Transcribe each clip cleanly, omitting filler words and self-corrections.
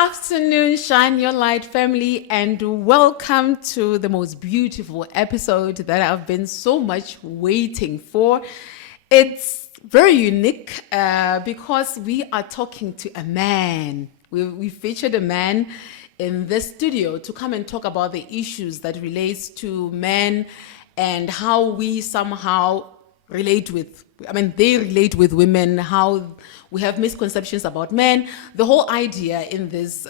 afternoon, Shine Your Light family, and welcome to the most beautiful episode that I've been so much waiting for. It's very unique because we are talking to a man. We featured a man in this studio to come and talk about the issues that relates to men and how we somehow relate with, they relate with women, how we have misconceptions about men. The whole idea in this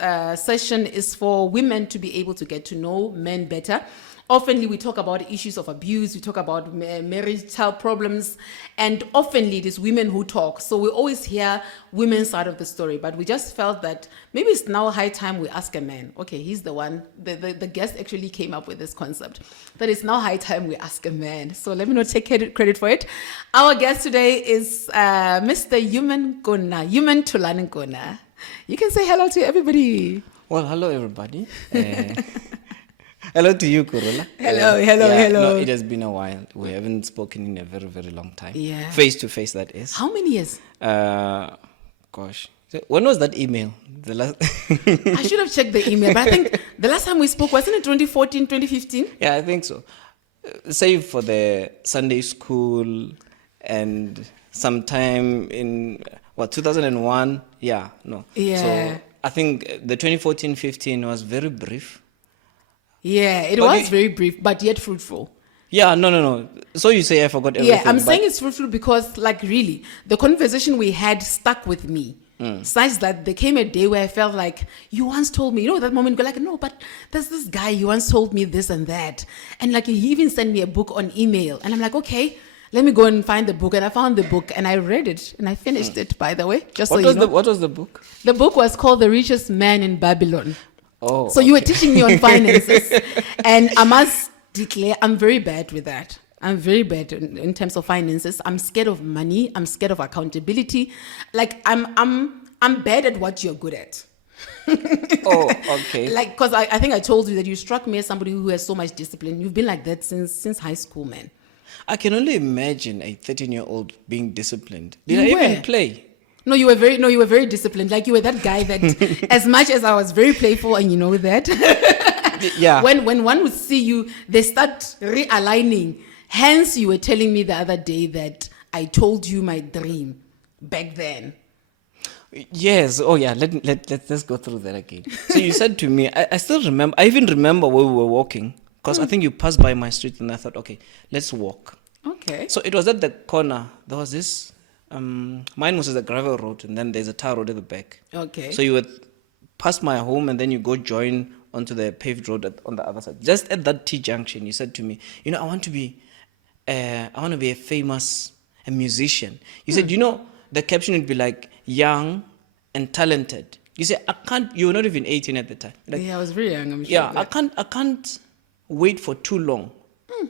session is for women to be able to get to know men better. Oftenly, we talk about issues of abuse, we talk about marital problems, and oftenly it is women who talk. So we always hear women's side of the story, but we just felt that maybe it's now high time we ask a man. Okay, he's the one, the guest actually came up with this concept, that it's now high time we ask a man. So let me not take credit for it. Our guest today is Mr. Euman Thulani Nkuna. You can say hello to everybody. Well, hello everybody. Hello to you, Kurhula. Hello. No, it has been a while. We haven't spoken in a very, very long time. Yeah. Face to face, that is. How many years? Gosh. When was that email? The last. I should have checked the email, but I think the last time we spoke, wasn't it 2014, 2015? Yeah, I think so. Save for the Sunday school and sometime in, 2001? Yeah, no. Yeah. So I think the 2014-15 was very brief. Yeah, it was very brief, but yet fruitful. Yeah, no. So you say I forgot everything. Yeah, I'm saying it's fruitful because, really, the conversation we had stuck with me. Such that there came a day where I felt like, you once told me, that moment, go like, no, but there's this guy, you once told me this and that. And he even sent me a book on email. And I'm like, okay, let me go and find the book. And I found the book and I read it and I finished it, by the way. What was the book? The book was called The Richest Man in Babylon. Oh, so you were teaching me on finances, and I must declare I'm very bad with that. I'm very bad in terms of finances. I'm scared of money. I'm scared of accountability. I'm bad at what you're good at. Oh, okay. Because I think I told you that you struck me as somebody who has so much discipline. You've been like that since high school, man. I can only imagine a 13-year-old being disciplined. Did I even play? No, you were very disciplined. You were that guy that, as much as I was very playful, and you know that. Yeah. When one would see you, they start realigning. Hence, you were telling me the other day that I told you my dream back then. Yes. Oh, yeah. Let's go through that again. So you said to me, I still remember. I even remember where we were walking because I think you passed by my street, and I thought, okay, let's walk. Okay. So it was at the corner. There was this. Mine was a gravel road, and then there's a tar road at the back. Okay. So you would pass my home, and then you go join onto the paved road on the other side. Just at that T junction, you said to me, I want to be a famous musician. You said, the caption would be like young and talented. You said, I can't. You were not even 18 at the time. I was very young. I'm sure. Yeah, I can't wait for too long.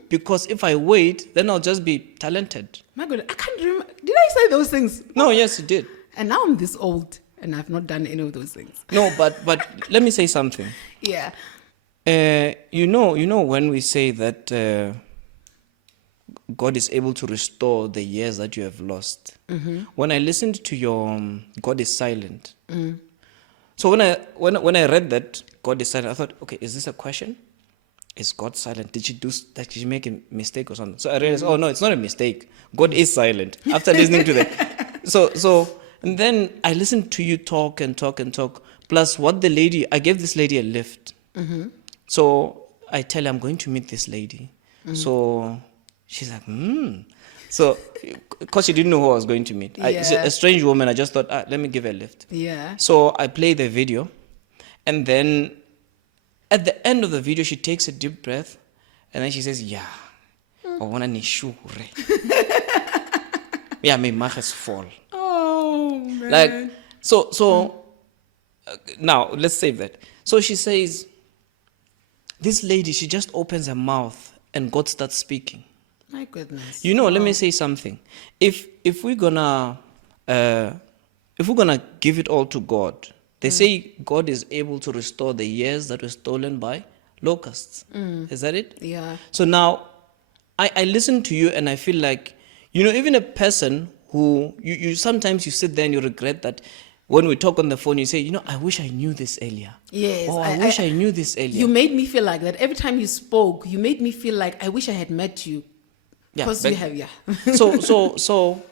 Because if I wait, then I'll just be talented. My God, I can't remember. Did I say those things? No, yes, you did. And now I'm this old, and I've not done any of those things. No, but let me say something. Yeah. When we say that God is able to restore the years that you have lost. Mm-hmm. When I listened to your God is silent. Mm. So when I read that God is silent, I thought, okay, is this a question? Is God silent? Did she make a mistake or something? So I realized, oh no, it's not a mistake. God is silent. After listening to that. So and then I listened to you talk. Plus I gave this lady a lift. Mm-hmm. So I tell her I'm going to meet this lady. Mm-hmm. So she's like, So, because she didn't know who I was going to meet. Yeah. She's a strange woman. I just thought, let me give her a lift. Yeah. So I play the video, and then at the end of the video, she takes a deep breath, and then she says, "Yeah, I wanna nishure." Yeah, my marks fall. Oh man. Now let's save that. So she says, this lady, she just opens her mouth, and God starts speaking. My goodness. Let me say something. If we're gonna give it all to God, they say God is able to restore the years that were stolen by locusts. Is that it? Yeah. So now, I listen to you and I feel like, even a person who, you sometimes you sit there and you regret that when we talk on the phone, you say, I wish I knew this earlier. Yes. Oh, I wish I knew this earlier. You made me feel like that. Every time you spoke, you made me feel like I wish I had met you. Because you have, So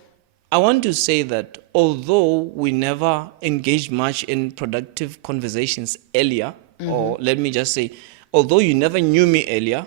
I want to say that although we never engaged much in productive conversations earlier, or let me just say, although you never knew me earlier,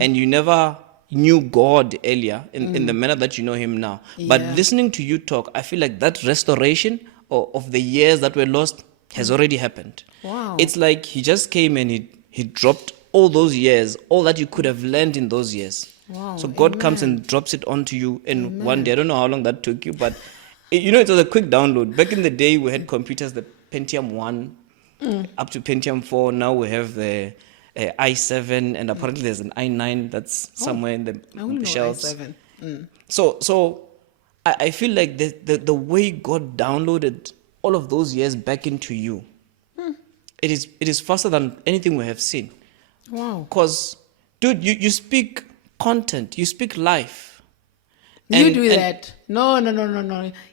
and you never knew God earlier in the manner that you know him now, but listening to you talk, I feel like that restoration of the years that were lost has already happened. Wow. It's like he just came and he dropped all those years, all that you could have learned in those years. Wow. So God comes and drops it onto you in one day. I don't know how long that took you, but it was a quick download. Back in the day, we had computers, the Pentium 1 up to Pentium 4. Now we have the i7, and apparently there's an i9 that's somewhere in the shelves. i7. So I feel like the way God downloaded all of those years back into you, it is faster than anything we have seen. Wow. Because, dude, you speak content, you speak life. You do that. No.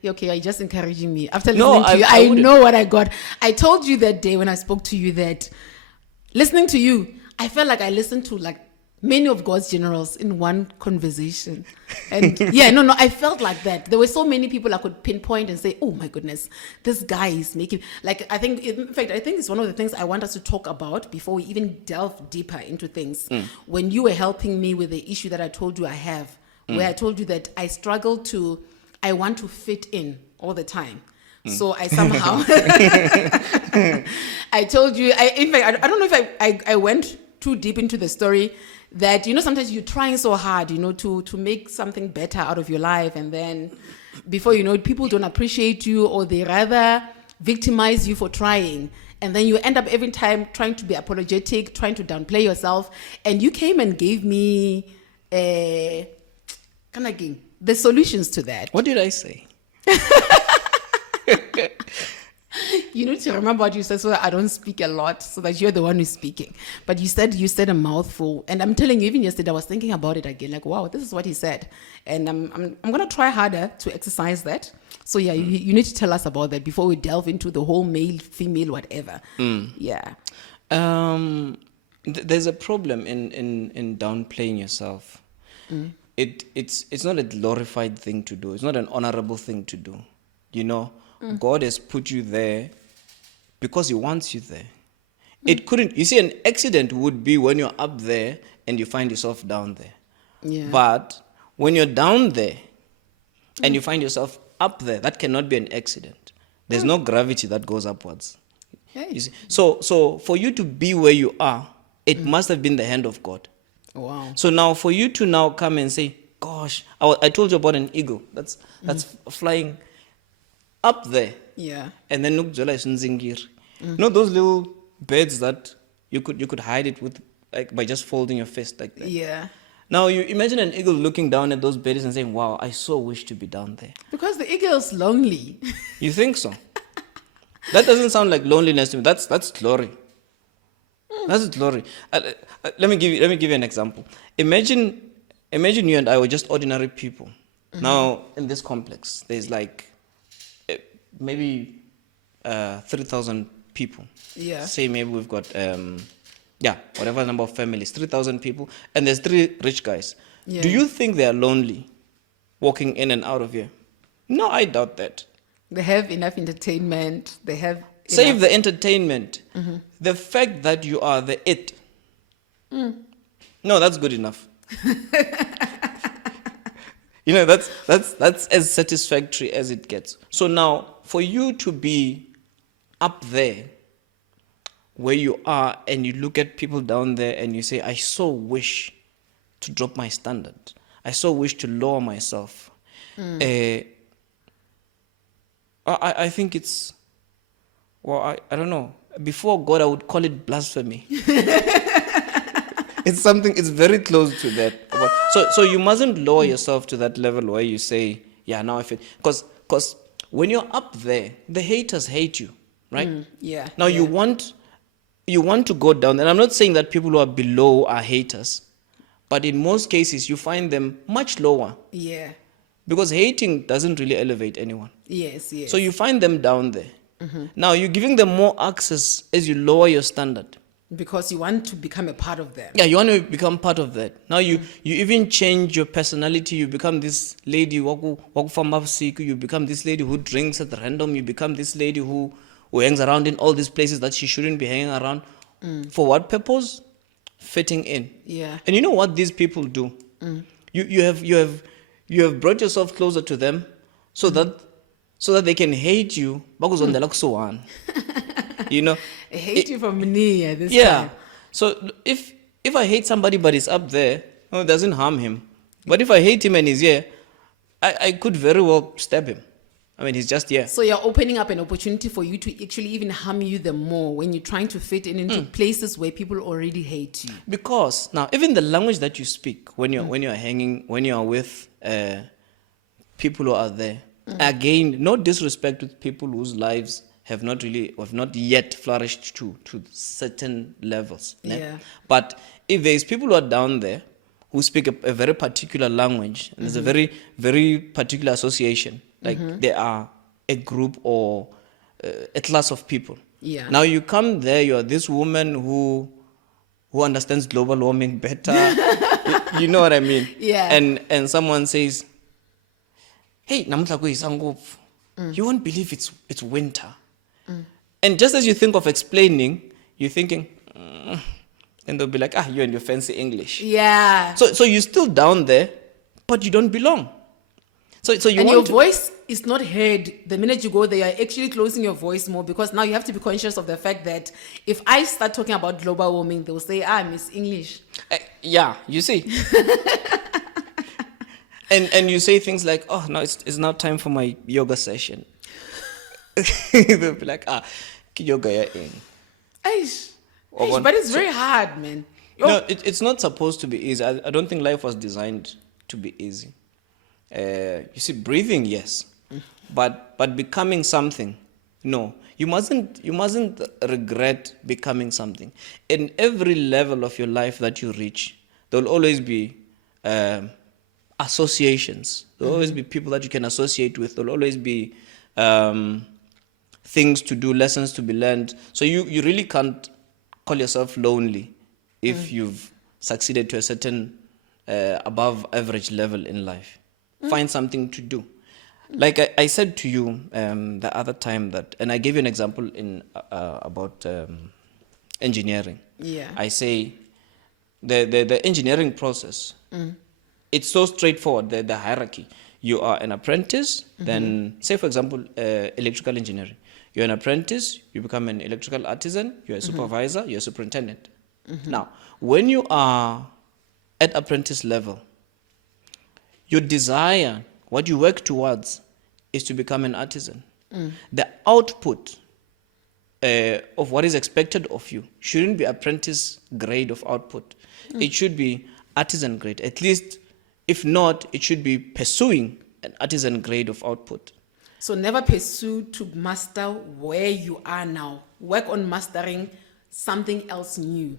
Okay, you're just encouraging me. After listening to you, I know what I got. I told you that day when I spoke to you that listening to you, I felt like I listened to like many of God's generals in one conversation. And I felt like that. There were so many people I could pinpoint and say, oh my goodness, this guy is making, like, I think it's one of the things I want us to talk about before we even delve deeper into things. When you were helping me with the issue that I told you I have, where I told you that I want to fit in all the time. So I somehow, I told you, in fact, I don't know if I went too deep into the story, that sometimes you're trying so hard to make something better out of your life, and then before you know it, people don't appreciate you, or they rather victimize you for trying, and then you end up every time trying to be apologetic, trying to downplay yourself. And you came and gave me the solutions to that. What did I say? You need to remember what you said, so that I don't speak a lot, so that you're the one who's speaking. But you said a mouthful, and I'm telling you, even yesterday I was thinking about it again, like, wow, this is what he said, and I'm gonna try harder to exercise that. So you need to tell us about that before we delve into the whole male, female, whatever. Yeah. There's a problem in downplaying yourself. It's not a glorified thing to do. It's not an honorable thing to do. God has put you there because he wants you there. It couldn't, you see, an accident would be when you're up there and you find yourself down there. Yeah. But when you're down there and you find yourself up there, that cannot be an accident. There's no gravity that goes upwards. Hey. You see? So for you to be where you are, it must have been the hand of God. Wow. So now for you to now come and say, gosh, I told you about an eagle that's flying up there. Yeah. And then those little beds that you could hide it with, like, by just folding your fist like that. Yeah. Now you imagine an eagle looking down at those beds and saying, wow, I so wish to be down there. Because the eagle's lonely. You think so? That doesn't sound like loneliness to me. That's glory. That's glory. Let me give you an example. Imagine you and I were just ordinary people. Now in this complex, there's like maybe 3,000 people. Yeah. Say maybe we've got whatever number of families, 3,000 people, and there's 3 rich guys. Yeah. Do you think they are lonely walking in and out of here? No, I doubt that. They have enough entertainment. They have Save the entertainment. The fact that you are the it. No, that's good enough. That's as satisfactory as it gets. So now, for you to be up there where you are, and you look at people down there and you say, I so wish to drop my standard. I so wish to lower myself. I think it's, I don't know. Before God, I would call it blasphemy. It's very close to that. So you mustn't lower yourself to that level where you say, now I feel, because when you're up there, the haters hate you, right? Yeah. Now you want to go down, and I'm not saying that people who are below are haters, but in most cases you find them much lower. Yeah. Because hating doesn't really elevate anyone. Yes. So you find them down there. Now you're giving them more access as you lower your standard. Because you want to become a part of them. Yeah, you want to become part of that. Now you even change your personality. You become this lady walk from Mafsiku. You become this lady who drinks at random. You become this lady who hangs around in all these places that she shouldn't be hanging around. For what purpose? Fitting in. Yeah. And you know what these people do? You have brought yourself closer to them so that they can hate you. You know, I hate you from near this yeah. time. So if I hate somebody but he's up there, it doesn't harm him. But if I hate him and he's here, I could very well stab him. I mean, he's just here. So you're opening up an opportunity for you to actually even harm you the more when you're trying to fit into places where people already hate you. Because now, even the language that you speak when you're hanging, when you're with people who are there, again, no disrespect with people whose lives have not yet flourished to certain levels. Yeah. But if there's people who are down there who speak a very particular language, and there's a very, very particular association, like they are a group or a class of people. Yeah. Now you come there, you are this woman who understands global warming better. you know what I mean? Yeah. And someone says, hey, you won't believe it's winter. And just as you think of explaining, you're thinking, and they'll be like, you and your fancy English. Yeah. So you're still down there, but you don't belong. So you and want your to, voice is not heard the minute you go there. You're actually closing your voice more because now you have to be conscious of the fact that if I start talking about global warming, they'll say, Miss English. yeah, you see. and you say things like, no, it's now time for my yoga session. They'll be like, yoga ya in. But it's very hard, man. No, it's not supposed to be easy. I don't think life was designed to be easy. You see, breathing, yes, but becoming something, no. You mustn't regret becoming something. In every level of your life that you reach, there will always be associations. There will always be people that you can associate with. There will always be things to do, lessons to be learned. So you really can't call yourself lonely if you've succeeded to a certain above average level in life. Find something to do. Like I said to you the other time that, and I gave you an example in about engineering. Yeah. I say the engineering process, it's so straightforward, the hierarchy. You are an apprentice, then say for example, electrical engineering. You're an apprentice, you become an electrical artisan, you're a supervisor, you're a superintendent. Now, when you are at apprentice level, your desire, what you work towards, is to become an artisan. The output of what is expected of you shouldn't be apprentice grade of output. It should be artisan grade. At least, if not, it should be pursuing an artisan grade of output. So never pursue to master where you are now. Work on mastering something else new.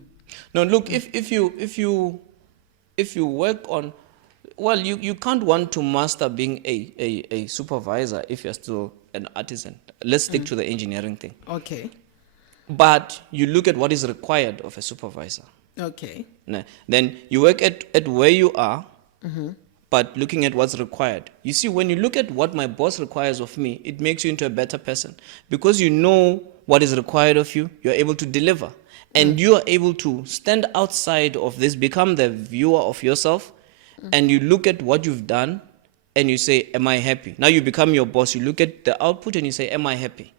No, look, if you work on, well, you can't want to master being a supervisor if you're still an artisan. Let's stick to the engineering thing. Okay. But you look at what is required of a supervisor. Okay. Then you work at where you are, but looking at what's required. You see, when you look at what my boss requires of me, it makes you into a better person. Because you know what is required of you, you're able to deliver. And you are able to stand outside of this, become the viewer of yourself, and you look at what you've done, and you say, am I happy? Now you become your boss. You look at the output, and you say, am I happy?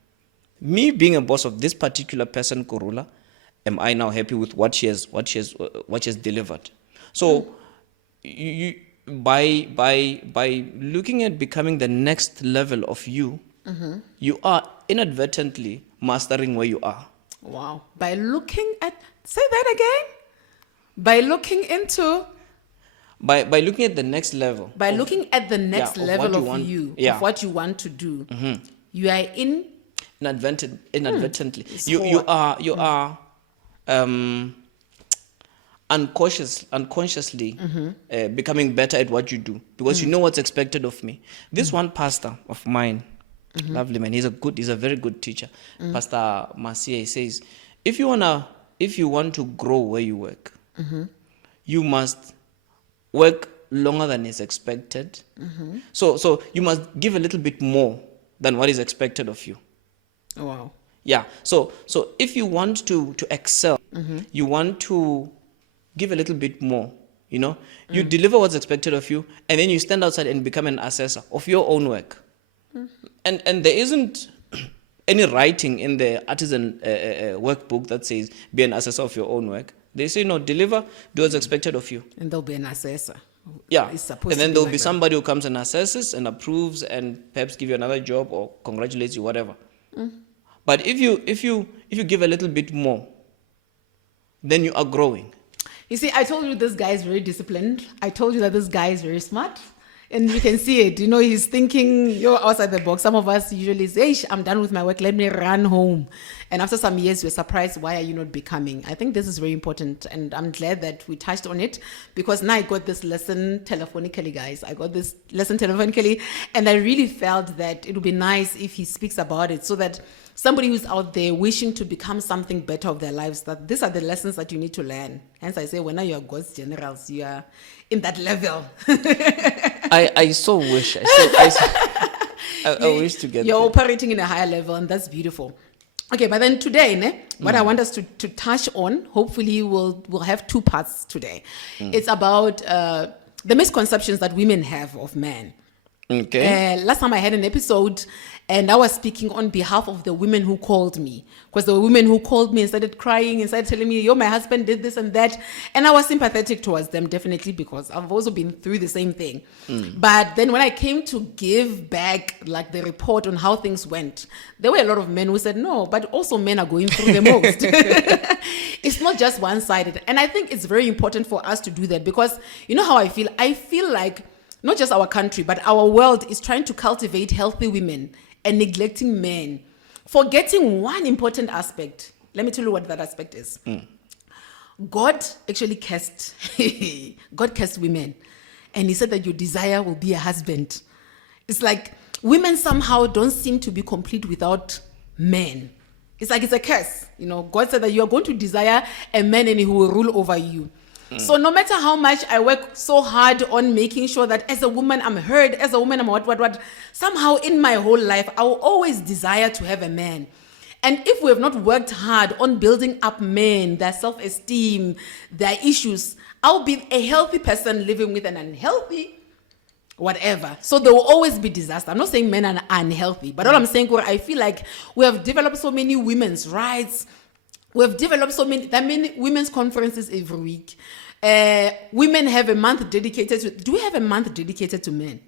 Me being a boss of this particular person, Kurhula, am I now happy with what she has delivered? So, you by looking at becoming the next level of you, you are inadvertently mastering where you are. Wow. By looking at, say that again. By looking into. By looking at the next level. By looking at the next level of what you want to do. You are inadvertently. You are unconsciously becoming better at what you do because you know what's expected of me. This one pastor of mine, Lovely man. He's a very good teacher. Pastor Marcia says, if you want to grow where you work, you must work longer than is expected. So you must give a little bit more than what is expected of you. Oh, wow. Yeah. So if you want to excel, you want to give a little bit more. You deliver what's expected of you, and then you stand outside and become an assessor of your own work. And there isn't any writing in the artisan workbook that says be an assessor of your own work. They say no, deliver, do what's expected of you. And there'll be an assessor. Yeah, It's supposed and then to be there'll like be that. somebody who comes and assesses and approves and perhaps give you another job or congratulates you, whatever. But if you give a little bit more, then you are growing. You see, I told you this guy is very disciplined. I told you that this guy is very smart. And you can see it. He's thinking, you're outside the box. Some of us usually say, I'm done with my work. Let me run home. And after some years, we're surprised, why are you not becoming? I think this is very important. And I'm glad that we touched on it, because now I got this lesson telephonically, guys. I got this lesson telephonically. And I really felt that it would be nice if he speaks about it, so that somebody who's out there wishing to become something better of their lives, that these are the lessons that you need to learn. Hence, I say, when you are God's generals, you are in that level. I so wish. I wish to get You're there. operating in a higher level, and that's beautiful. Okay, but then today, what I want us to touch on, hopefully we'll have two parts today. It's about the misconceptions that women have of men. Okay. Last time I had an episode, and I was speaking on behalf of the women who called me, because there were women who called me and started crying and started telling me, my husband did this and that. And I was sympathetic towards them, definitely, because I've also been through the same thing. But then when I came to give back like the report on how things went, there were a lot of men who said, no, but also men are going through the most. It's not just one-sided. And I think it's very important for us to do that, because you know how I feel? I feel like not just our country, but our world is trying to cultivate healthy women and neglecting men, forgetting one important aspect. Let me tell you what that aspect is. God actually cursed women, and he said that your desire will be a husband. It's like women somehow don't seem to be complete without men. It's like it's a curse. God said that you are going to desire a man and he will rule over you. So no matter how much I work so hard on making sure that as a woman I'm heard, as a woman I'm what, somehow in my whole life I will always desire to have a man. And if we have not worked hard on building up men, their self-esteem, their issues, I'll be a healthy person living with an unhealthy whatever. So there will always be disaster. I'm not saying men are unhealthy, but all I'm saying, I feel like we have developed so many women's rights. We have developed there are many women's conferences every week. Women have a month dedicated to. Do we have a month dedicated to men?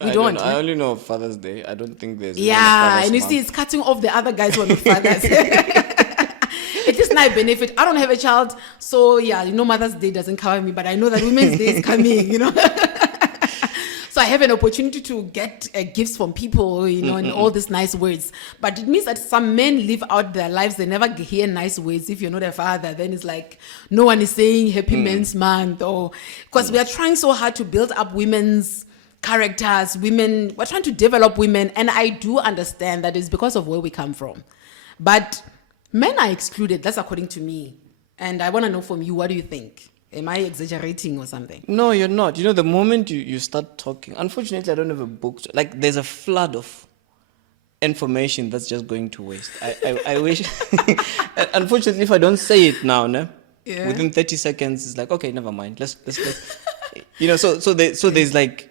We don't. I only know of Father's Day. I don't think there's. Yeah, and you see, it's cutting off the other guys who are not fathers. It is my benefit. I don't have a child, so Mother's Day doesn't cover me, but I know that Women's Day is coming. So I have an opportunity to get gifts from people, and all these nice words. But it means that some men live out their lives. They never hear nice words. If you're not a father, then it's like no one is saying Happy Men's Month, or because we are trying so hard to build up women's characters. We're trying to develop women, and I do understand that it's because of where we come from. But men are excluded. That's according to me. And I want to know from you, what do you think? Am I exaggerating or something? No, you're not. The moment you start talking, unfortunately, I don't have a book. Like, there's a flood of information that's just going to waste. I wish. Unfortunately, if I don't say it now, within 30 seconds, it's like, okay, never mind. Let's so there's like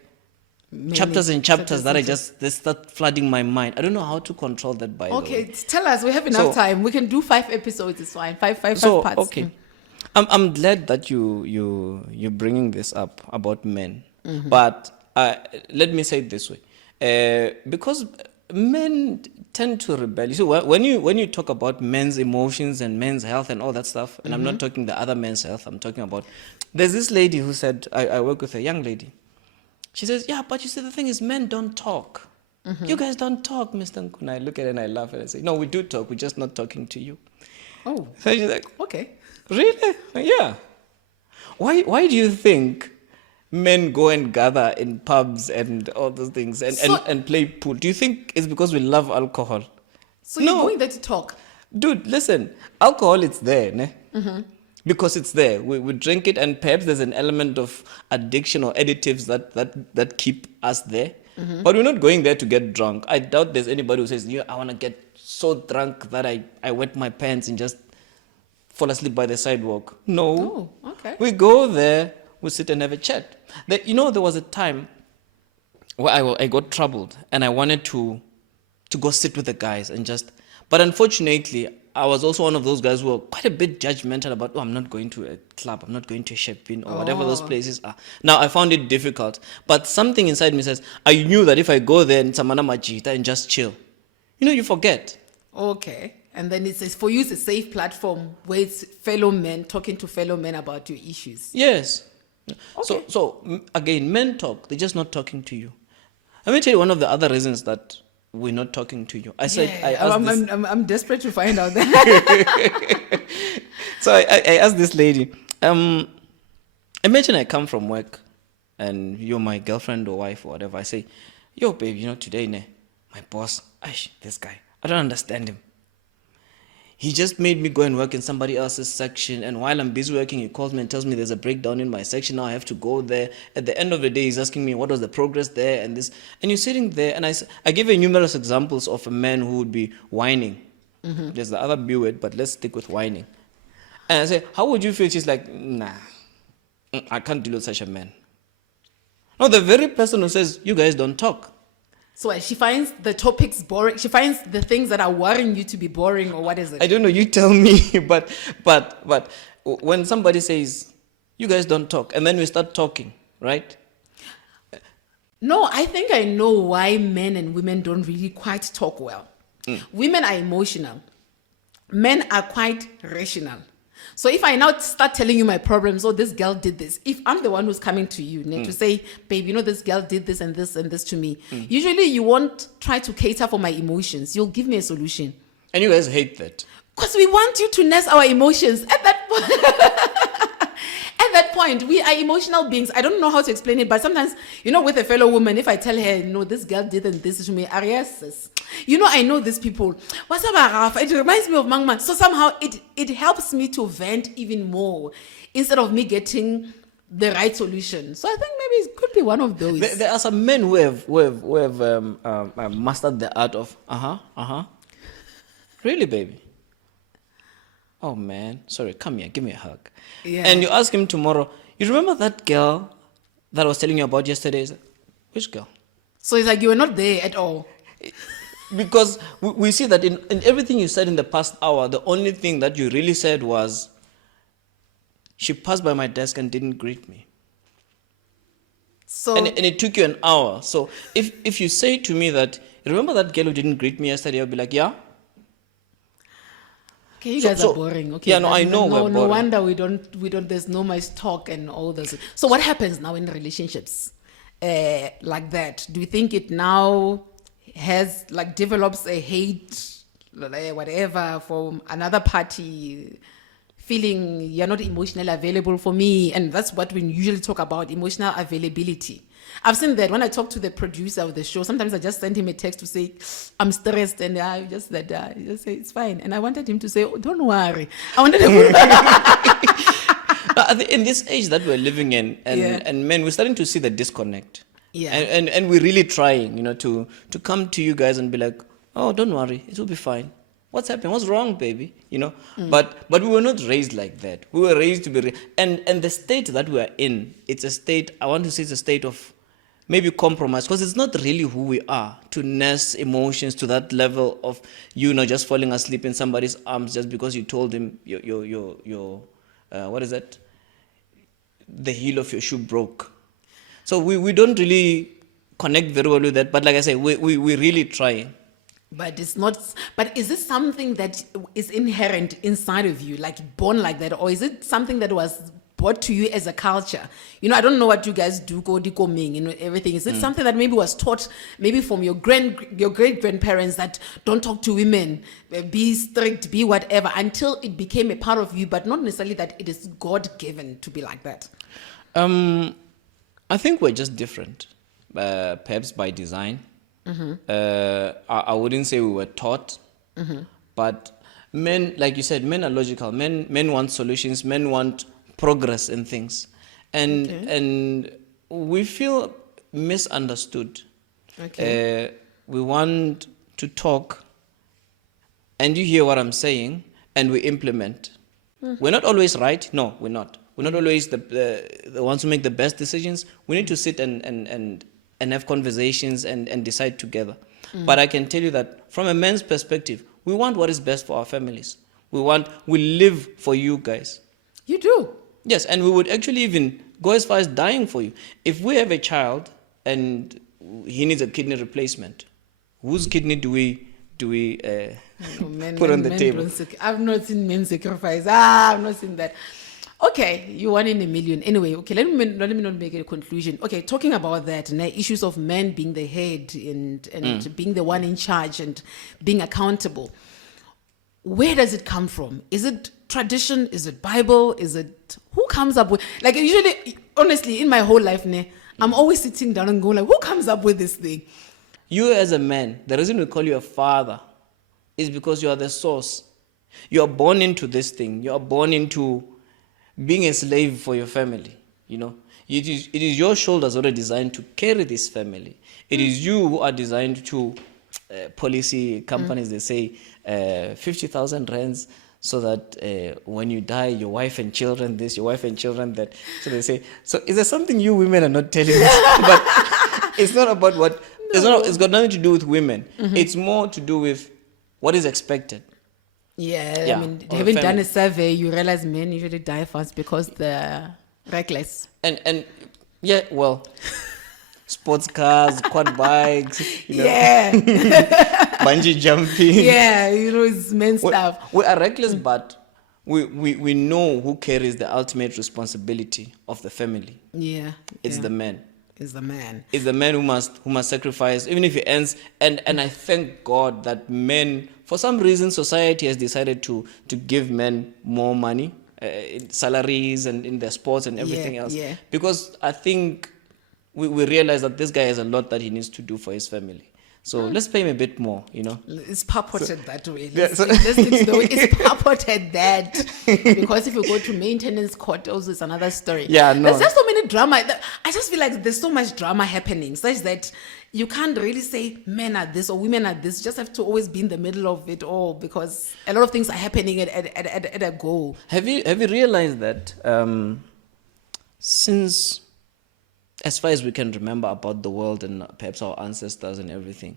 chapters and chapters that they start flooding my mind. I don't know how to control that, by the way. Okay, tell us. We have enough time. We can do 5 episodes. It's fine. Five parts. Okay. I'm glad that you're bringing this up about men, but let me say it this way, because men tend to rebel. So when you talk about men's emotions and men's health and all that stuff, and I'm not talking the other men's health, I'm talking about. There's this lady who said, I work with a young lady. She says, yeah, but you see, the thing is, men don't talk. You guys don't talk, Mr. Nkuna. I look at her and I laugh and I say, no, we do talk. We're just not talking to you. Oh, so she's like, okay. Really? Yeah. Why do you think men go and gather in pubs and all those things and play pool. Do you think it's because we love alcohol? So you're going there to talk? Dude, listen, alcohol, it's there, ne? Because it's there. We drink it, and perhaps there's an element of addiction or additives that keep us there. But we're not going there to get drunk. I doubt there's anybody who says, yeah, I want to get so drunk that I wet my pants and just fall asleep by the sidewalk. No. Oh, okay. We go there, we sit and have a chat. There was a time where I got troubled and I wanted to go sit with the guys and just... But unfortunately, I was also one of those guys who were quite a bit judgmental about, I'm not going to a club, I'm not going to a Shepin or whatever those places are. Now, I found it difficult, but something inside me says, I knew that if I go there and Samana Majita and just chill, you forget. Okay. And then it's for you, it's a safe platform where it's fellow men talking to fellow men about your issues. Yes. Okay. So again, men talk, they're just not talking to you. Let me tell you one of the other reasons that we're not talking to you. I'm desperate to find out that. So I asked this lady, imagine I come from work and you're my girlfriend or wife or whatever. I say, yo, babe, today, my boss, this guy, I don't understand him. He just made me go and work in somebody else's section, and while I'm busy working, he calls me and tells me there's a breakdown in my section. Now I have to go there. At the end of the day, he's asking me what was the progress there and this. And you're sitting there, and I give you numerous examples of a man who would be whining. There's the other B word, but let's stick with whining. And I say, how would you feel? She's like, nah, I can't deal with such a man. No, the very person who says, you guys don't talk. So she finds the topics boring. She finds the things that are worrying you to be boring, or what is it? I don't know. You tell me. But when somebody says, "You guys don't talk," and then we start talking, right? No, I think I know why men and women don't really quite talk well. Women are emotional. Men are quite rational. So if I now start telling you my problems, this girl did this. If I'm the one who's coming to you to say, babe, this girl did this and this and this to me. Usually you won't try to cater for my emotions. You'll give me a solution. And you guys hate that. Because we want you to nurse our emotions. At that point, we are emotional beings. I don't know how to explain it, but sometimes, with a fellow woman, if I tell her, no, this girl didn't this to me, Arias, I know these people. What's up, it reminds me of Mangman. So somehow it helps me to vent even more instead of me getting the right solution. So I think maybe it could be one of those. There are some men who have mastered the art of Really, baby? Oh man, sorry, come here, give me a hug. Yeah. And you ask him tomorrow, you remember that girl that I was telling you about yesterday? He's like, which girl? So it's like you were not there at all. Because we see that in everything you said in the past hour, the only thing that you really said was, she passed by my desk and didn't greet me. So and it took you an hour. So if you say to me that, remember that girl who didn't greet me yesterday, I'll be like, yeah. Okay, you guys are boring. Okay, yeah, no, I know we're boring. No wonder we don't. There's no much talk and all this. So what happens now in relationships like that? Do you think it now has develops a hate, whatever, from another party, feeling you're not emotionally available for me? And that's what we usually talk about, emotional availability. I've seen that when I talk to the producer of the show, sometimes I just send him a text to say, I'm stressed, and I just say, it's fine. And I wanted him to say, oh, don't worry. I wanted him in this age that we're living in, and men, we're starting to see the disconnect. Yeah. And we're really trying, to come to you guys and be like, oh, don't worry, it will be fine. What's happening? What's wrong, baby? But we were not raised like that. We were raised to be, and the state that we are in, it's a state, I want to say it's a state of maybe compromise, because it's not really who we are to nurse emotions to that level of, just falling asleep in somebody's arms just because you told him your what is that? The heel of your shoe broke. So we don't really connect very well with that. But like I say, we really try. But it's not. But is this something that is inherent inside of you, born like that, or is it something that was brought to you as a culture? I don't know what you guys do, everything. Is it something that maybe was taught, maybe from your great grandparents, that don't talk to women, be strict, be whatever, until it became a part of you, but not necessarily that it is God given to be like that? I think we're just different, perhaps by design. I wouldn't say we were taught, but men, like you said, men are logical. Men want solutions. Men want progress in things, and we feel misunderstood. Okay. We want to talk, and you hear what I'm saying, and we implement. We're not always right. No, we're not. We're not always the ones who make the best decisions. We need to sit and have conversations and decide together. But I can tell you that from a man's perspective, we want what is best for our families. We live for you guys. You do. Yes, and we would actually even go as far as dying for you. If we have a child and he needs a kidney replacement, whose kidney do we put on the table? I've not seen men sacrifice. I've not seen that. Okay, you 1 in a million. Anyway, okay, let me not make a conclusion. Okay, talking about that, issues of men being the head and being the one in charge and being accountable. Where does it come from? Is it tradition? Is it Bible? Is it who comes up with, like, usually, honestly, in my whole life, I'm always sitting down and going like, who comes up with this thing? You as a man, the reason we call you a father is because you are the source. You are born into this thing. You are born into being a slave for your family. It is your shoulders that are designed to carry this family. It is you who are designed to, policy companies, they say 50,000 rands so that when you die, your wife and children this, your wife and children that. So they say, so is there something you women are not telling us? But it's not about what, it's got nothing to do with women. It's more to do with what is expected. Yeah, I mean, having done a survey, you realize men usually die fast because they're reckless. And yeah, well, sports cars, quad bikes, Yeah. bungee jumping. Yeah, it's men stuff. We are reckless, but we know who carries the ultimate responsibility of the family. Yeah. It's the man. Is the man. It's the man who must sacrifice, even if he ends. And I thank God that men, for some reason, society has decided to give men more money, in salaries and in their sports and everything else. Yeah. Because I think we realize that this guy has a lot that he needs to do for his family. So let's pay him a bit more, It's purported that way. It's purported that. Because if you go to maintenance court, also it's another story. Yeah, no. There's just so many drama. I just feel like there's so much drama happening, such that you can't really say men are this or women are this. You just have to always be in the middle of it all because a lot of things are happening at a goal. Have you realized that since, as far as we can remember about the world and perhaps our ancestors and everything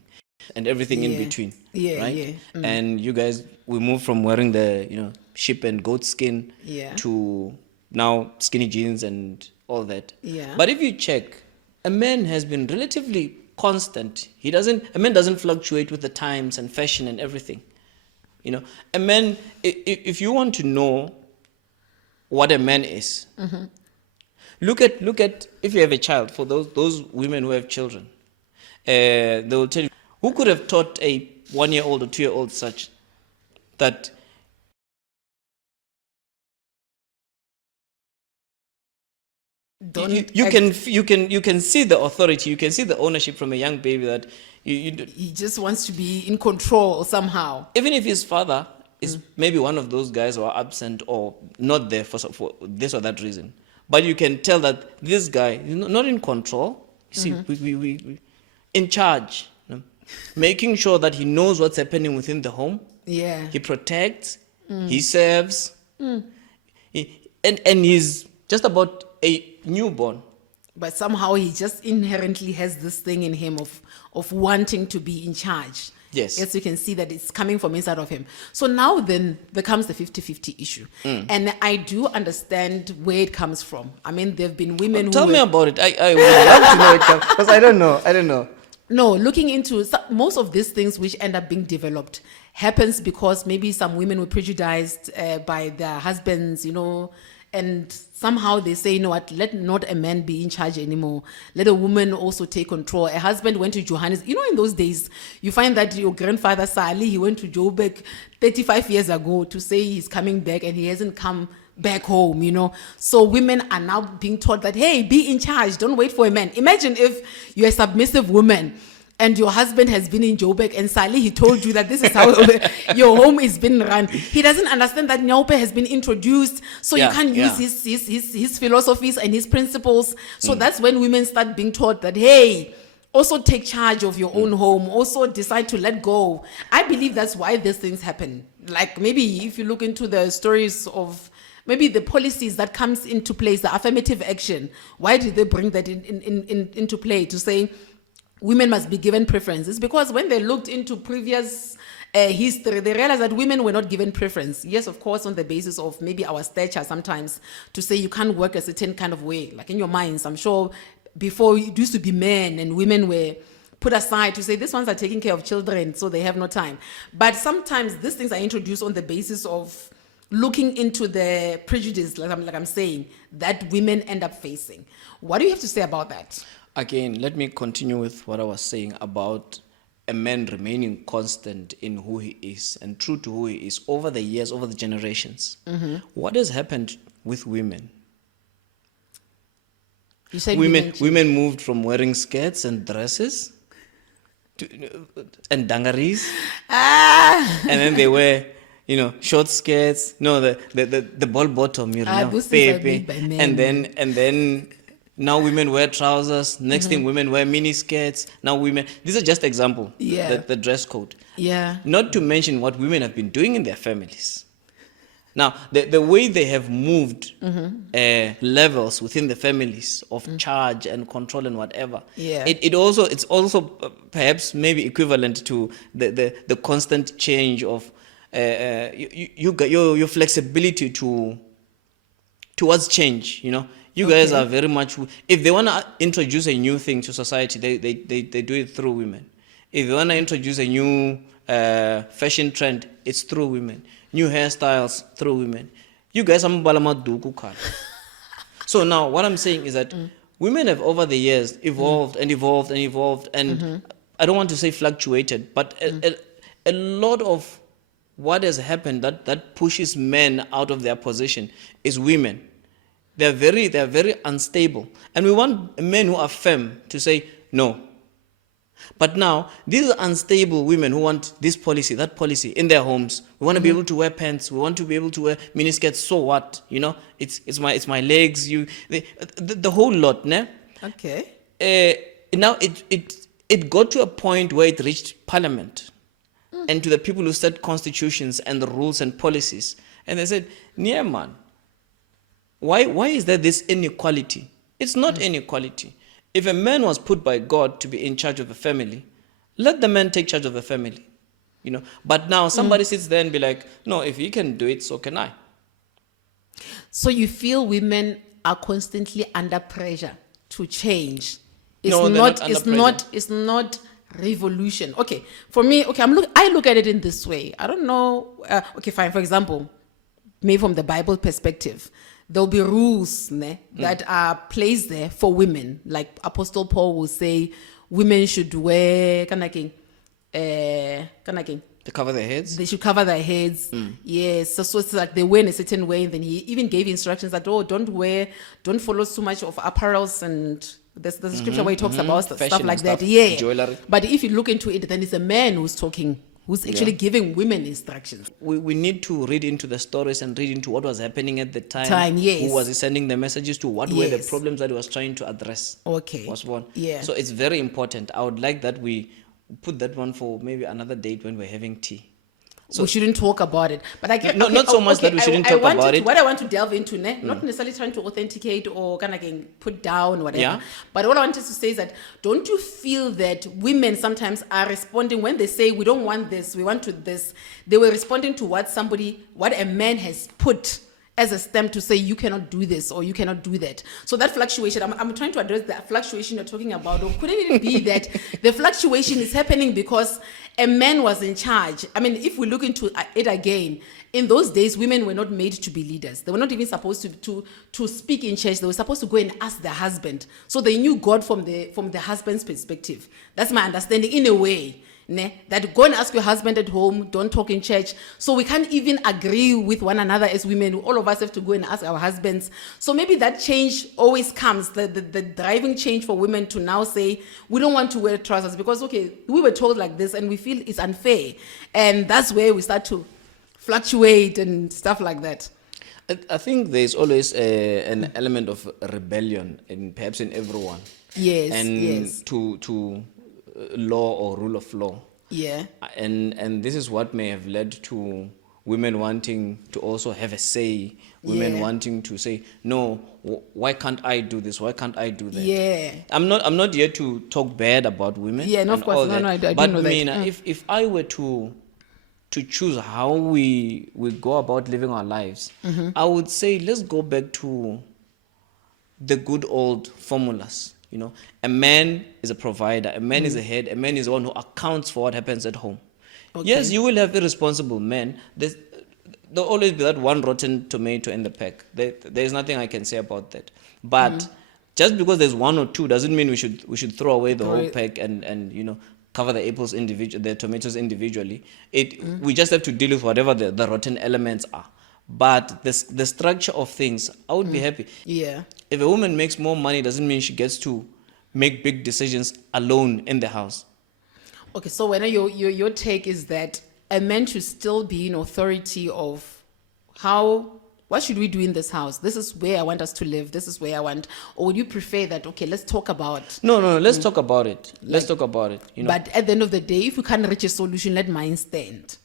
in between, right? And you guys, we moved from wearing the sheep and goat skin to now skinny jeans and all that. But if you check, a man has been relatively constant. A man doesn't fluctuate with the times and fashion and everything. A man, if you want to know what a man is, Look at if you have a child, for those women who have children, they will tell you, who could have taught a 1-year-old or 2-year-old such that you can see the authority, you can see the ownership from a young baby that he just wants to be in control somehow. Even if his father is maybe one of those guys who are absent or not there for this or that reason. But you can tell that this guy is not in control. You see, we in charge, making sure that he knows what's happening within the home. Yeah, he protects, he serves, and he's just about a newborn. But somehow he just inherently has this thing in him of wanting to be in charge. Yes, you can see that it's coming from inside of him. So now then there comes the 50-50 issue. And I do understand where it comes from. I mean, there have been women who... Tell me about it. I would love to know it because I don't know. No, looking into most of these things which end up being developed happens because maybe some women were prejudiced by their husbands, and somehow they say, you know what, let not a man be in charge anymore. Let a woman also take control. A husband went to Johannesburg. You know, in those days, you find that your grandfather, Sali, he went to Joburg 35 years ago to say he's coming back, and he hasn't come back home, you know. So women are now being taught that, hey, be in charge. Don't wait for a man. Imagine if you're a submissive woman and your husband has been in Joburg and Sally, he told you that this is how your home is being run. He doesn't understand that Nyaope has been introduced, so you can't use his philosophies and his principles. So that's when women start being taught that, hey, also take charge of your own home, also decide to let go. I believe that's why these things happen. Like maybe if you look into the stories of maybe the policies that comes into place, the affirmative action, why did they bring that into play to say, women must be given preferences? Because when they looked into previous history, they realized that women were not given preference. Yes, of course, on the basis of maybe our stature sometimes, to say you can't work a certain kind of way. Like in your minds, I'm sure before it used to be men and women were put aside to say these ones are taking care of children, so they have no time. But sometimes these things are introduced on the basis of looking into the prejudice, like I'm saying, that women end up facing. What do you have to say about that? Again, let me continue with what I was saying about a man remaining constant in who he is and true to who he is over the years, over the generations. What has happened with women? You said women moved from wearing skirts and dresses and dungarees, and then they wear, you know, short skirts. No, the ball bottom, you know, baby, and then. Now women wear trousers. Next thing, women wear mini skirts. Now women, these are just example. Yeah. The dress code. Yeah. Not to mention what women have been doing in their families. Now, the way they have moved levels within the families of charge and control and whatever. Yeah. It's also perhaps maybe equivalent to the constant change of your flexibility towards change, you know. You guys are very much, if they want to introduce a new thing to society, they do it through women. If they want to introduce a new fashion trend, it's through women. New hairstyles, through women. You guys are mbalamaduku kala. So now what I'm saying is that women have over the years evolved and evolved and evolved, and I don't want to say fluctuated, but a lot of what has happened that pushes men out of their position is women. They're very unstable. And we want men who are firm to say no. But now, these are unstable women who want this policy, that policy in their homes. We want to be able to wear pants. We want to be able to wear miniskirts. So what? You know, it's my legs. The whole lot, ne? Okay. Now it got to a point where it reached Parliament and to the people who set constitutions and the rules and policies. And they said, "Yeah, man. Why is there this inequality?" It's not inequality. If a man was put by God to be in charge of a family, let the man take charge of the family. You know. But now somebody sits there and be like, no, if he can do it, so can I. So you feel women are constantly under pressure to change. It's not revolution. Okay. For me, I look at it in this way. I don't know. Okay, fine. For example, maybe from the Bible perspective, there'll be rules that are placed there for women. Like Apostle Paul will say, women should wear to cover their heads. They should cover their heads. Yes, so it's like they wear in a certain way. And then he even gave instructions that don't follow too much of apparels, and there's the scripture where he talks about stuff like that. Yeah. Jewelry. But if you look into it, then it's a man who's talking, who's actually giving women instructions. We need to read into the stories and read into what was happening at the time. Yes. Who was he sending the messages to? What were the problems that he was trying to address? Okay. Was one. Yeah. So it's very important. I would like that we put that one for maybe another date when we're having tea. So we shouldn't talk about it. But I get not so much that we shouldn't talk about it. What I want to delve into, not necessarily trying to authenticate or kind of put down whatever. Yeah. But what I wanted to say is that, don't you feel that women sometimes are responding when they say we don't want this, we want to this? They were responding to what a man has put as a stamp to say you cannot do this or you cannot do that. So that fluctuation, I'm trying to address that fluctuation you're talking about. Or couldn't it be that the fluctuation is happening because a man was in charge? I mean, if we look into it again, in those days, women were not made to be leaders. They were not even supposed to speak in church. They were supposed to go and ask their husband. So they knew God from the husband's perspective. That's my understanding in a way. That go and ask your husband at home, don't talk in church. So we can't even agree with one another as women. All of us have to go and ask our husbands. So maybe that change always comes, the driving change for women to now say, we don't want to wear trousers because, okay, we were told like this and we feel it's unfair. And that's where we start to fluctuate and stuff like that. I think there's always an element of rebellion, perhaps in everyone. Yes, and yes. To law or rule of law. Yeah. And this is what may have led to women wanting to also have a say, women wanting to say, no, why can't I do this? Why can't I do that? Yeah. I'm not here to talk bad about women. Yeah, no, of course. No, I but don't know that. If I were to choose how we go about living our lives, I would say let's go back to the good old formulas. A man is a provider, a man is a head, a man is the one who accounts for what happens at home. Okay. Yes, you will have irresponsible men. There'll always be that one rotten tomato in the pack. There's nothing I can say about that. But just because there's one or two doesn't mean we should throw away the whole pack and cover the apples the tomatoes individually. We just have to deal with whatever the rotten elements are. But the structure of things, I would be happy. Yeah. If a woman makes more money, doesn't mean she gets to make big decisions alone in the house. Okay, so when your take is that a man should still be in authority of what should we do in this house? This is where I want us to live. This is where I want. Or would you prefer that, okay, let's talk about... No, let's talk about it. Let's talk about it. But at the end of the day, if you can't reach a solution, let mine stand.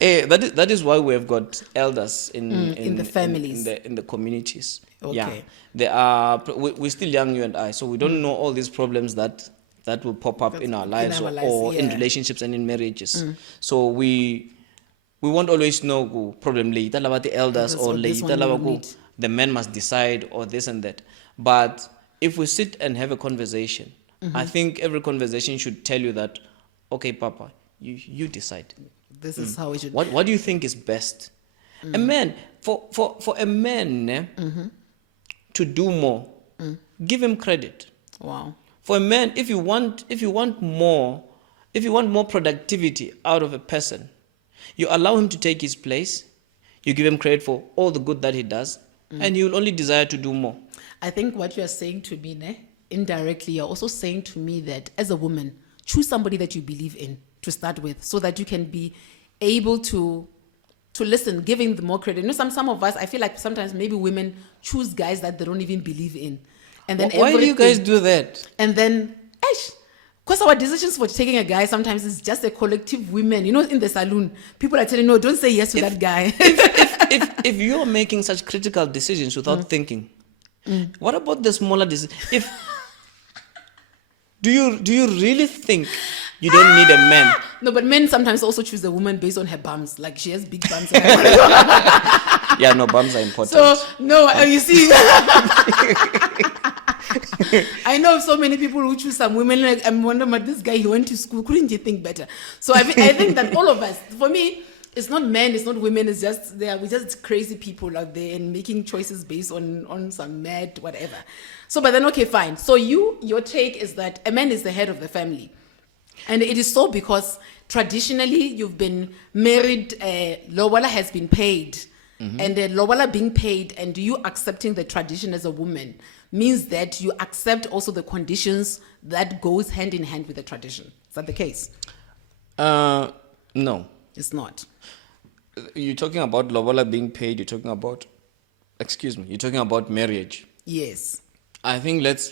That is why we have got elders in the families, in the communities. Okay. Yeah, we're still young, you and I, so we don't know all these problems that will pop up in our lives or in relationships and in marriages. So we won't always know problem later about the elders or later the man must decide or this and that. But if we sit and have a conversation, I think every conversation should tell you that, okay, Papa, you decide. This is how it should. What do you think is best? A man, for a man to do more, give him credit. Wow. For a man, if you want more productivity out of a person, you allow him to take his place. You give him credit for all the good that he does, and he will only desire to do more. I think what you are saying to me, indirectly, you're also saying to me that as a woman, choose somebody that you believe in to start with, so that you can be able to listen, giving them more credit. Some of us, I feel like sometimes maybe women choose guys that they don't even believe in. And then why do you guys do that? And then, because our decisions for taking a guy sometimes is just a collective women. In the saloon, people are telling, no, don't say yes to that guy. if you're making such critical decisions without thinking, what about the smaller decisions? Do you really think you don't need a man? No, but men sometimes also choose a woman based on her bums. Like she has big bums. Yeah, no, bums are important. So, no, you see. I know so many people who choose some women. Like, I'm wondering, but this guy, he went to school. Couldn't you think better? So I think that all of us, for me, it's not men, it's not women. It's just we're just crazy people out there and making choices based on some mad whatever. So, but then okay, fine. So your take is that a man is the head of the family. And it is so because traditionally you've been married, Lobola has been paid. And Lobola being paid and you accepting the tradition as a woman means that you accept also the conditions that goes hand in hand with the tradition. Is that the case? No. It's not. You're talking about Lobola being paid, you're talking about marriage. Yes. I think let's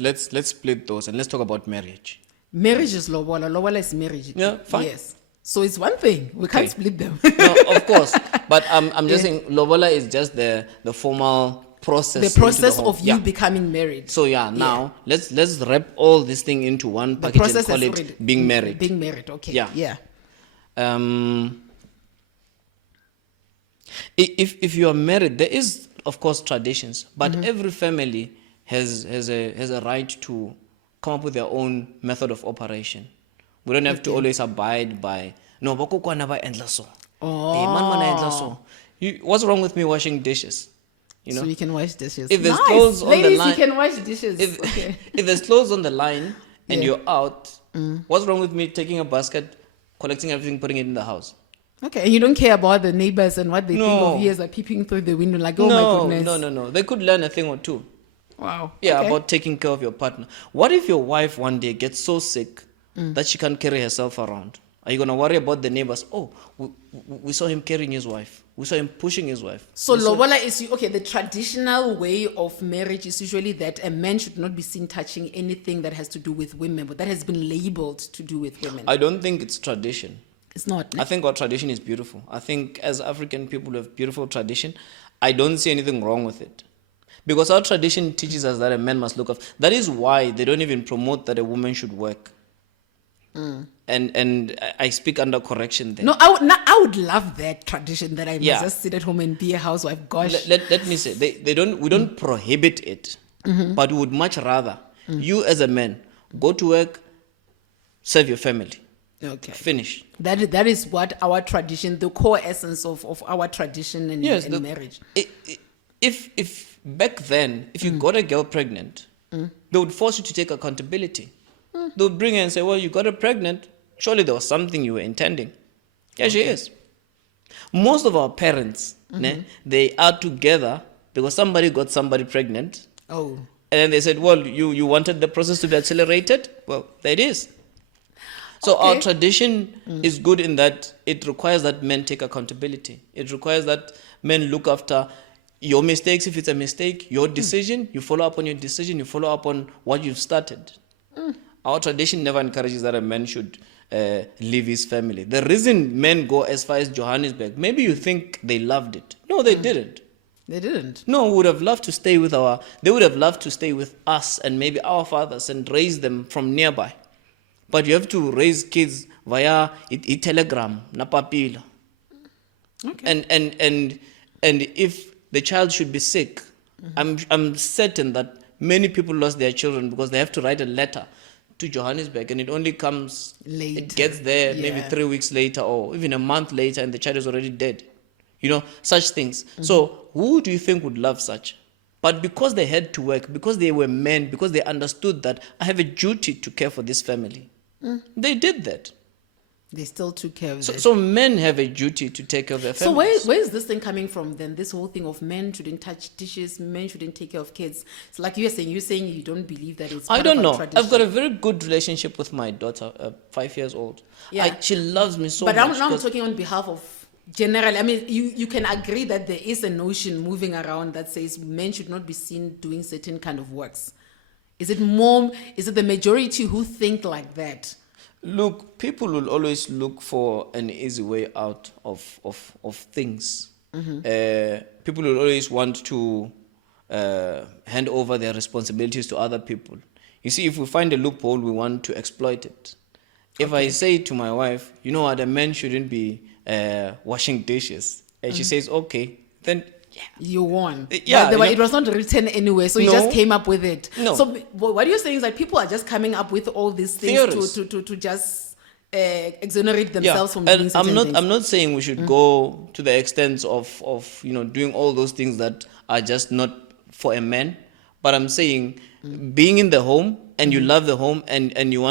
split those and let's talk about marriage. Marriage is Lobola. Lobola is marriage. Yeah, fine. Yes. So it's one thing. We can't split them. No, of course. But I'm just saying Lobola is just the formal process. The process of you becoming married. So now let's wrap all this thing into one package and call it being married. Being married, okay. Yeah. If you are married, there is of course traditions, but every family has a right to come up with their own method of operation. We don't have to always abide by no bakokwana ba endla so. Hey, man endla so. What's wrong with me washing dishes? You know? So you can wash dishes. If there's Nice. clothes on the Ladies, line, you can wash dishes. if, if there's clothes on the line and Yeah. you're out, what's wrong with me taking a basket, collecting everything, putting it in the house? Okay, and you don't care about the neighbors and what they think No. of you as are peeping through the window, like, oh my goodness. No. They could learn a thing or two. Wow. Yeah, Okay. about taking care of your partner. What if your wife one day gets so sick that she can't carry herself around? Are you going to worry about the neighbors? Oh, we saw him carrying his wife. We saw him pushing his wife. So lobola is, okay, the traditional way of marriage is usually that a man should not be seen touching anything that has to do with women, but that has been labeled to do with women. I don't think it's tradition. It's not. I think our tradition is beautiful. I think as African people we have beautiful tradition. I don't see anything wrong with it. Because our tradition teaches us that a man must look after. That is why they don't even promote that a woman should work. And I speak under correction there. No, I would love that tradition that I must Yeah. just sit at home and be a housewife. Gosh. Let me say, we don't prohibit it, but we would much rather you as a man go to work, serve your family, Okay. finish. That is what our tradition, the core essence of our tradition and, Yes, and marriage. If back then, if you got a girl pregnant, they would force you to take accountability. They would bring her and say, well, you got her pregnant. Surely there was something you were intending. Yeah, she is. Most of our parents, they are together because somebody got somebody pregnant. Oh. And then they said, well, you wanted the process to be accelerated? Well, there it is. So our Okay. tradition is good in that it requires that men take accountability. It requires that men look after your mistakes. If it's a mistake, your decision, you follow up on your decision, you follow up on what you've started. Our tradition never encourages that a man should leave his family. The reason men go as far as Johannesburg, maybe you think they loved it. No, they didn't. They didn't. No, we would have loved to stay with they would have loved to stay with us and maybe our fathers and raise them from nearby. But you have to raise kids via telegram, na papila. Okay. And if the child should be sick, I'm certain that many people lost their children because they have to write a letter to Johannesburg and it only comes Later. It gets there maybe Yeah. 3 weeks later or even a month later and the child is already dead. You know, such things. So who do you think would love such? But because they had to work, because they were men, because they understood that I have a duty to care for this family, they did that. They still took care of it. So men have a duty to take care of their So families. where is this thing coming from then? This whole thing of men shouldn't touch dishes, men shouldn't take care of kids. So like you're saying you don't believe that it's part I don't of our know. tradition. I've got a very good relationship with my daughter, 5 years old. Yeah. She loves me so But much. now I'm 'cause- talking on behalf of general. I mean, you can agree that there is a notion moving around that says men should not be seen doing certain kind of works. Is it the majority who think like that? Look, people will always look for an easy way out of things. People will always want to hand over their responsibilities to other people. You see, if we find a loophole, we want to exploit it. If I say to my wife, you know what, a man shouldn't be washing dishes, and she says, okay, then You won. Yeah, But you know- it was not written anywhere, so you No. just came up with it. No. So what you're saying is that people are just coming up with all these things Theories. to just exonerate yeah, themselves from doing and certain things. I'm not saying we should go to the extent of doing all those things that are just not for a man, but I'm saying being in the home and you love the home and you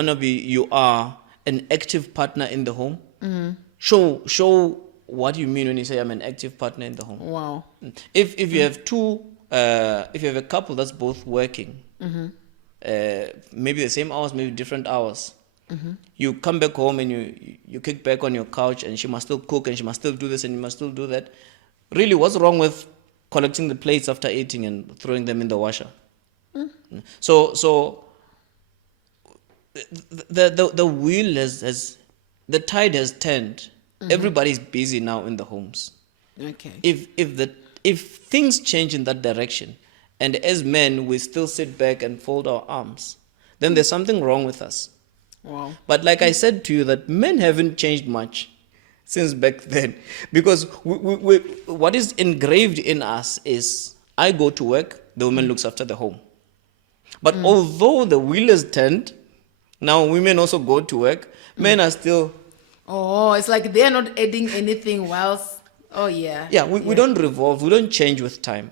are an active partner in the home. Show what you mean when you say I'm an active partner in the home. Wow. If you have if you have a couple that's both working, maybe the same hours, maybe different hours, you come back home and you kick back on your couch and she must still cook and she must still do this and you must still do that. Really, what's wrong with collecting the plates after eating and throwing them in the washer? So the wheel has the tide has turned. Everybody's busy now in the homes. Okay. If things change in that direction, and as men we still sit back and fold our arms, then there's something wrong with us. Wow. But like I said to you, that men haven't changed much. since back then. Because what is engraved in us is I go to work, the woman looks after the home. But although the wheel is turned, now women also go to work, men are still... Oh, it's like they're not adding anything whilst... Oh, yeah. Yeah, we don't revolve, we don't change with time.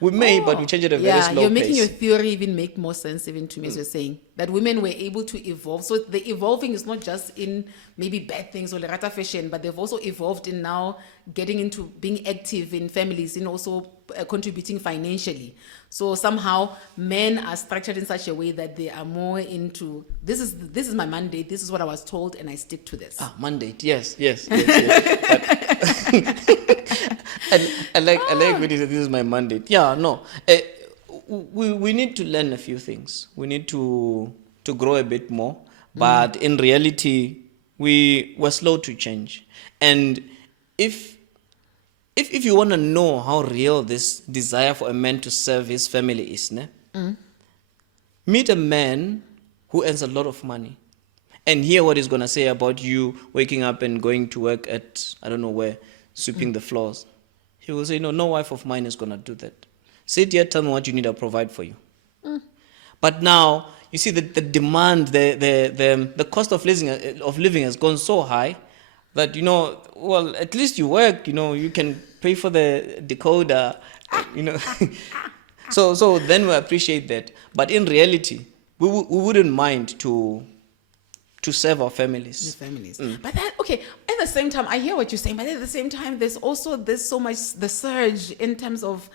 We may, but we change at a very slow you're pace. making your theory even make more sense even to me as you're saying that women were able to evolve. So the evolving is not just in maybe bad things or lerata fashion, but they've also evolved in now getting into being active in families and also contributing financially. So somehow men are structured in such a way that they are more into this is my mandate, this is what I was told, and I stick to this. Mandate, yes. I like when you say this is my mandate. Yeah, no. We need to learn a few things. We need to grow a bit more. But in reality, we're slow to change. And if you want to know how real this desire for a man to serve his family is, meet a man who earns a lot of money and hear what he's going to say about you waking up and going to work at, I don't know where, sweeping the floors. He will say, no wife of mine is going to do that. Sit here, tell me what you need, I'll provide for you. But now, you see, the demand, the cost of living has gone so high that, well, at least you work, you can pay for the decoder, So then we appreciate that. But in reality, we wouldn't mind to serve our families. But that, okay, at the same time, I hear what you're saying, but at the same time, there's so much, the surge in terms of,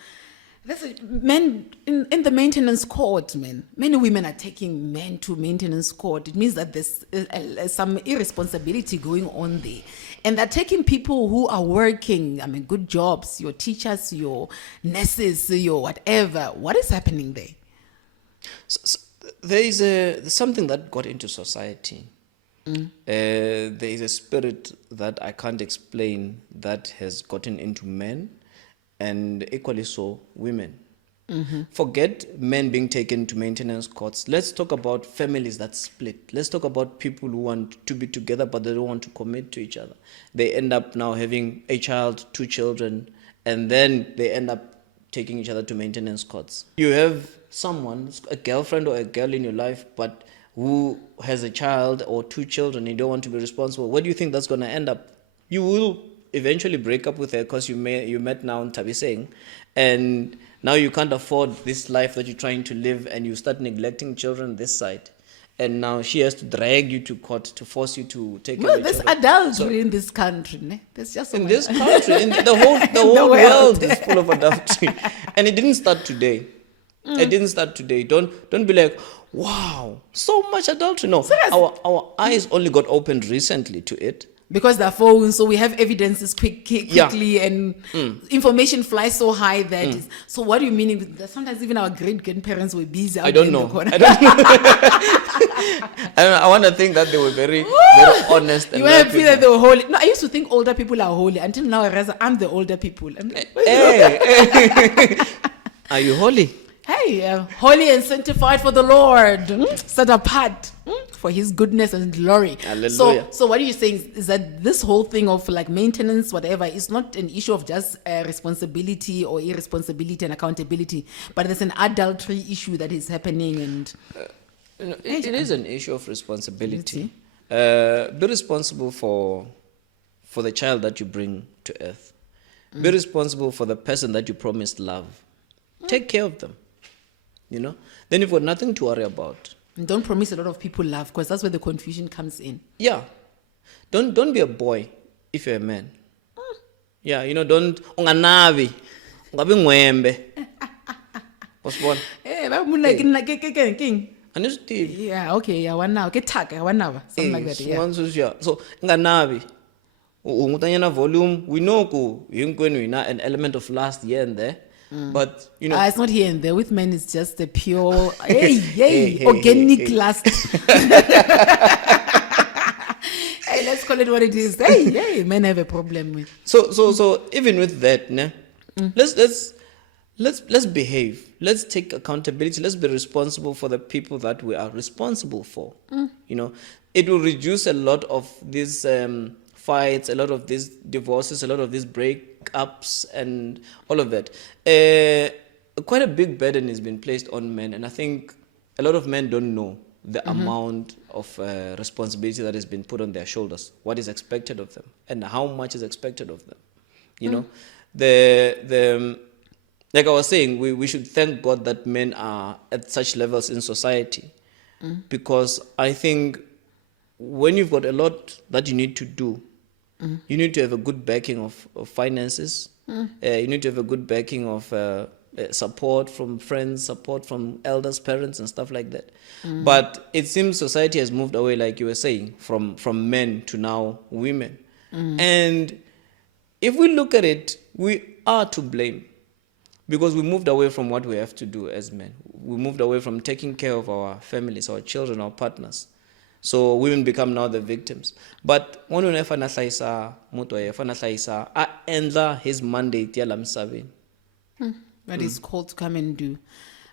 men in the maintenance court, man. Many women are taking men to maintenance court. It means that there's some irresponsibility going on there. And they're taking people who are working, good jobs, your teachers, your nurses, your whatever. What is happening there? So there is something that got into society. There is a spirit that I can't explain that has gotten into men, and equally so women. Forget men being taken to maintenance courts. Let's talk about families that split. Let's talk about people who want to be together but they don't want to commit to each other. They end up now having a child, 2 children, and then they end up taking each other to maintenance courts. You have someone, a girlfriend or a girl in your life, but who has a child or 2 children and you don't want to be responsible. Where do you think that's going to end up? You will eventually break up with her because you met now in Tabiseng, and now you can't afford this life that you're trying to live, and you start neglecting children this side, and now she has to drag you to court to force you to take care of there's children. adultery in this country, ne? There's just in this country, in the whole world is full of adultery, and it didn't start today. It didn't start today. Don't be like, wow, so much adultery. No, our eyes only got opened recently to it. Because they're phones, so we have evidences quickly, and information flies so high that so what do you mean? That sometimes even our great-grandparents were busy out I don't there know. in the corner. I don't know. I want to think that they were very honest. You have feel that they were holy. No, I used to think older people are holy. Until now, I realize I'm the older people. I'm like, hey. Are you holy? Hey, holy and sanctified for the Lord, set apart for His goodness and glory. Hallelujah. So what are you saying is that this whole thing of like maintenance, whatever, is not an issue of just responsibility or irresponsibility and accountability, but there's an adultery issue that is happening, and it is an issue of responsibility. Be responsible for the child that you bring to earth. Be responsible for the person that you promised love. Take care of them. Then you've got nothing to worry about. And don't promise a lot of people love, because that's where the confusion comes in. Yeah. Don't be a boy if you're a man. Yeah, don't unganabi. Ungabi ngwembe. Wasibona? Yeah, okay, yeah, one now. Get tag, one now. Something like that. Yeah. So nganabi. Ungutanyana volume, we know an element of lust here and there. But it's not here and there. With men, it's just a pure organic lust. Hey, let's call it what it is. Hey, men have a problem with. So even with that, let's behave. Let's take accountability. Let's be responsible for the people that we are responsible for. It will reduce a lot of this fights, a lot of these divorces, a lot of these breakups, and all of that. Quite a big burden has been placed on men, and I think a lot of men don't know the amount of responsibility that has been put on their shoulders, what is expected of them, and how much is expected of them. You know, the like I was saying, we should thank God that men are at such levels in society, because I think when you've got a lot that you need to do, you need to have a good backing of finances. You need to have a good backing of support from friends, support from elders, parents, and stuff like that. But it seems society has moved away, like you were saying, from men to now women. And if we look at it, we are to blame, because we moved away from what we have to do as men. We moved away from taking care of our families, our children, our partners. So women become now the victims. But when we endla his mandate yala emsabeni. That is called to come and do.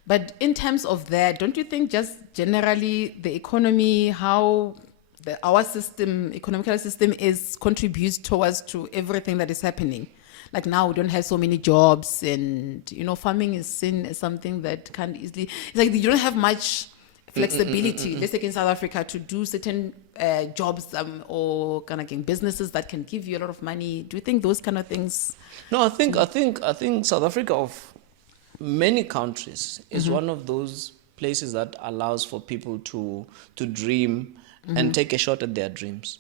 But in terms of that, don't you think just generally the economy, how our system, economical system contributes towards to everything that is happening? Like now we don't have so many jobs, and farming is seen as something that can't easily, it's like you don't have much flexibility, let's take in South Africa, to do certain jobs or kind of businesses that can give you a lot of money. Do you think those kind of things? No, I think South Africa of many countries is one of those places that allows for people to dream and take a shot at their dreams.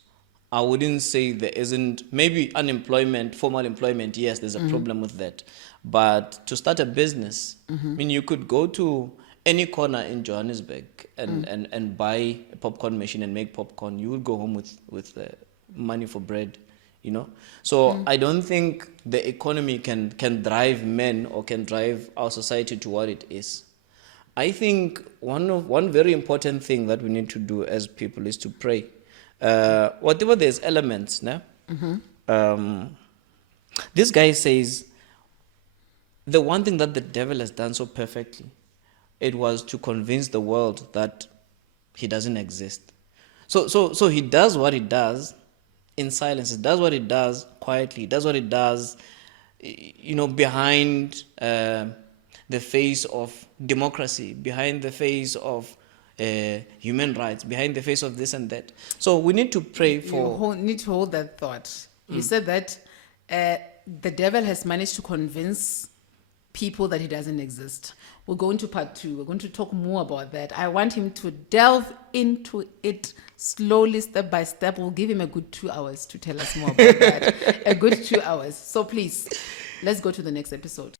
I wouldn't say there isn't, maybe unemployment, formal employment, yes, there's a problem with that. But to start a business, I mean, you could go to any corner in Johannesburg and buy a popcorn machine and make popcorn. You would go home with money for bread, So I don't think the economy can drive men or can drive our society to what it is. I think one very important thing that we need to do as people is to pray. Whatever there's elements, this guy says the one thing that the devil has done so perfectly, it was to convince the world that he doesn't exist. So he does what he does in silence. He does what he does quietly. He does what he does, behind the face of democracy, behind the face of human rights, behind the face of this and that. So we need to pray for... You need to hold that thought. You said that the devil has managed to convince people that he doesn't exist. We'll go into part 2. We're going to talk more about that. I want him to delve into it slowly, step by step. We'll give him a good 2 hours to tell us more about that. A good 2 hours. So please, let's go to the next episode.